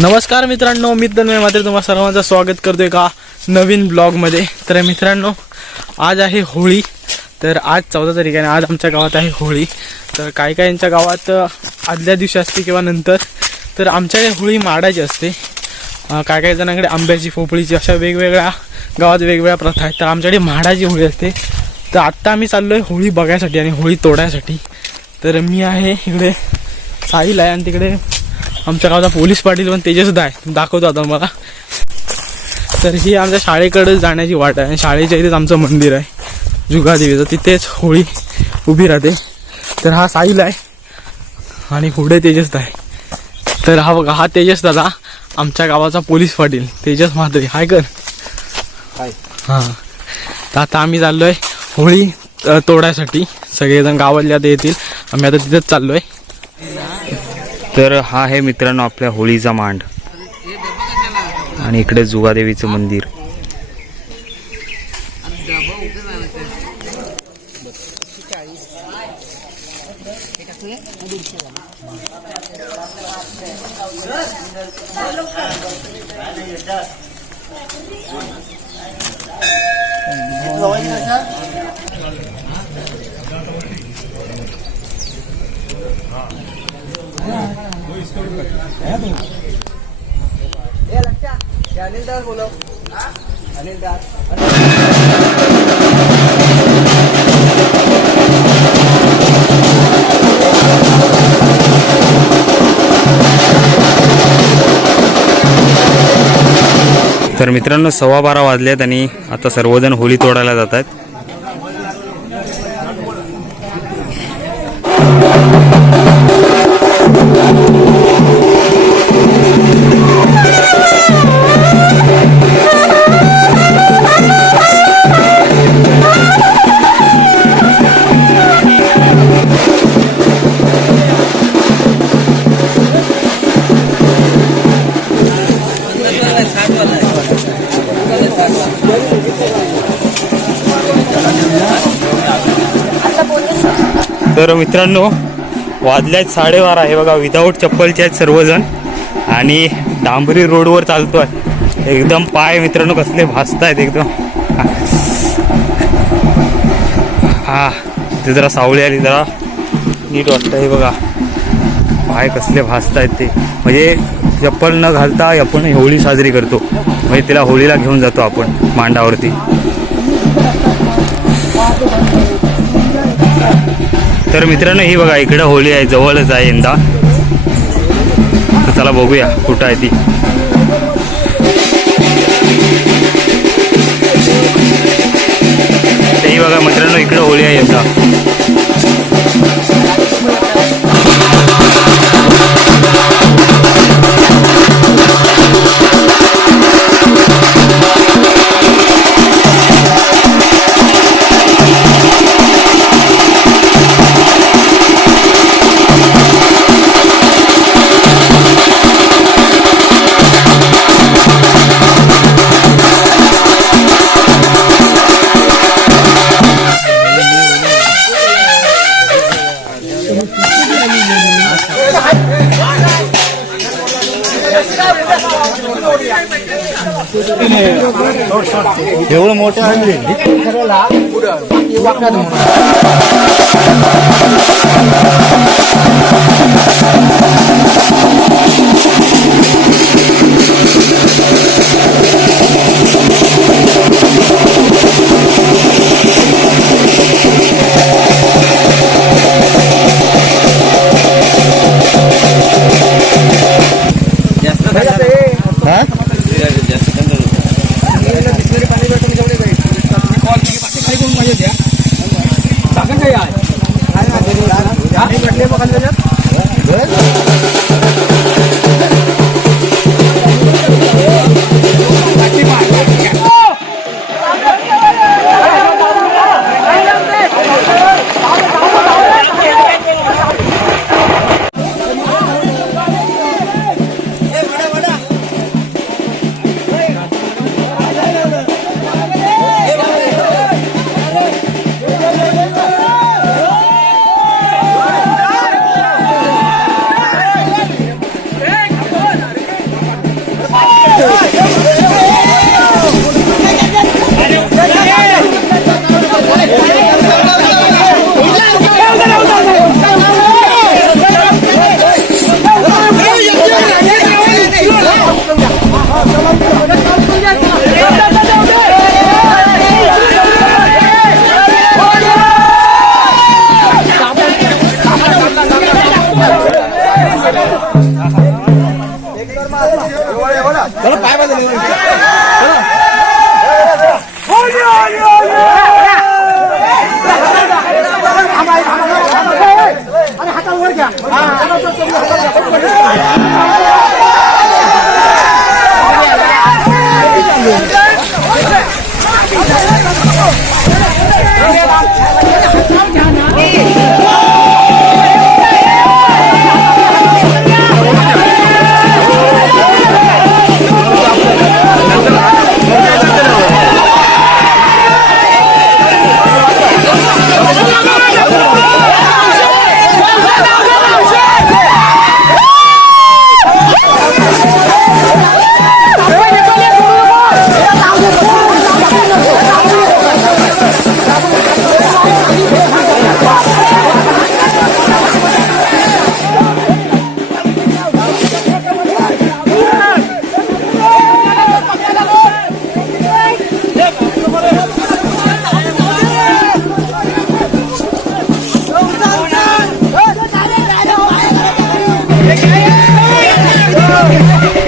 नमस्कार मित्रांनो मी तन्मय मात्र तुम्हा सर्वांचं स्वागत करतो का नवीन ब्लॉगमध्ये. तर मित्रांनो आज आहे होळी. तर आज चौदा तारीख आहे आणि आज आमच्या गावात आहे होळी. तर काही काहींच्या गावात आदल्या दिवशी असते किंवा नंतर. तर आमच्याकडे होळी माडायची असते. काही काय काही जणांकडे आंब्याची पोपळीची अशा वेगवेगळ्या गावात वेगवेगळ्या प्रथा आहेत. तर आमच्याकडे म्हाडाची होळी असते. तर आत्ता आम्ही चाललो आहे होळी बघायसाठी आणि होळी तोडायसाठी. तर मी आहे इकडे साहिल आहे आणि तिकडे आमच्या गावाचा पोलीस पाटील पण तेजसदा आहे दाखवतो आता मला. तर ही आमच्या शाळेकडे जाण्याची वाट आहे. आणि शाळेच्या इथेच आमचं मंदिर आहे. जुगादेवीचं. तिथेच होळी उभी राहते. तर हा साहिल आहे. आणि पुढे तेजसदा आहे तर हा बघा हा तेजस दादा आमच्या गावाचा पोलीस पाटील. तेजस म्हात्रे. हाय कर. हाय. हां. तर आता आम्ही चाललोय होळी अ, तोडायसाठी. सगळेजण गावातले आता येतील. आम्ही आता तिथेच चाललोय. तर हा आहे मित्रांनो आपल्या होळीचा मांड. आणि इकडे जुगादेवीचं मंदिर. तर मित्रांनो सव्वा बारा वाजलेत आणि आता सर्वजण होळी तोडायला जात आहेत. तर मित्रांनो वाजल्यात साडेबारा. आहे बघा विदाऊट चप्पलचे आहेत सर्वजण. आणि डांबरी रोडवर चालतो आहे एकदम पाय मित्रांनो कसले भासत आहेत एकदम. हा ते जरा सावळी आली जरा नीट वाटतं हे बघा. पाय कसले भासत आहेत ते. म्हणजे चप्पल न घालता आपण होळी साजरी करतो. म्हणजे तिला होळीला घेऊन जातो आपण मांडावरती. तर मित्रांनो ही बघा इकडं होळी आहे जवळच आहे यंदा. तर चला बघूया कुठं आहे ती. ही बघा मित्रांनो इकडं होळी आहे यंदा. எவ்வளோ மோட்டாக Yeah. Whoa!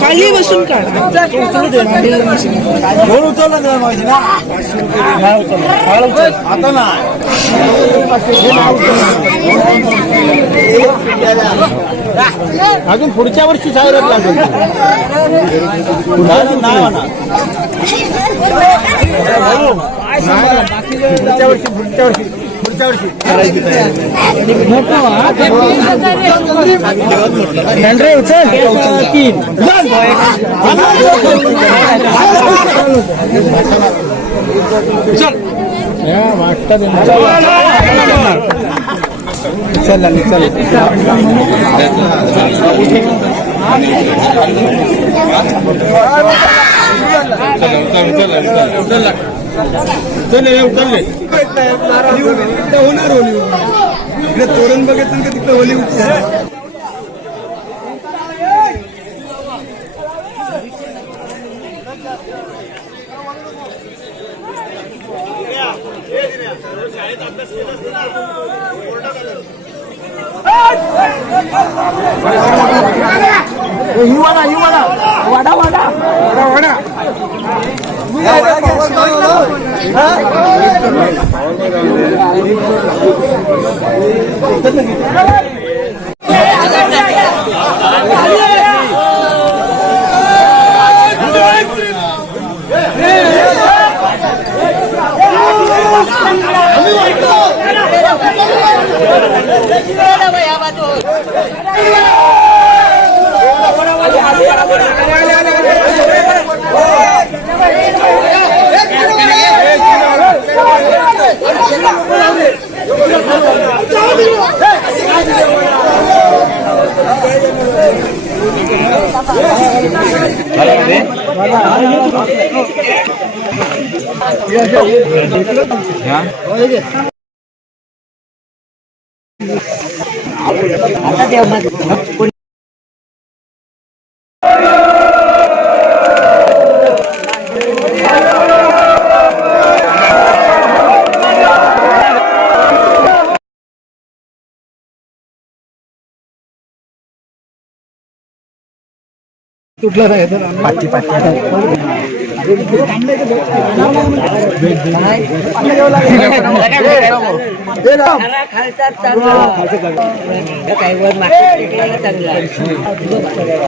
खाली बसून काढ आता ना अजून पुढच्या वर्षी जाहिरात लागेल. नाही म्हणा पुढच्या वर्षी पुढच्या वर्षी. पुढच्या वर्षी. करायची चल. होणार होली इकडे तोरण बघितलं का तिकडे होली उठणार शाळेत अभ्यास केला हिवाळा हिवाळा. वाडा वाडा. वाडा. वाडा हा? হ্যাঁ तुटला पाठी पाठी होती खालचा चांगला काही वर मागे चांगला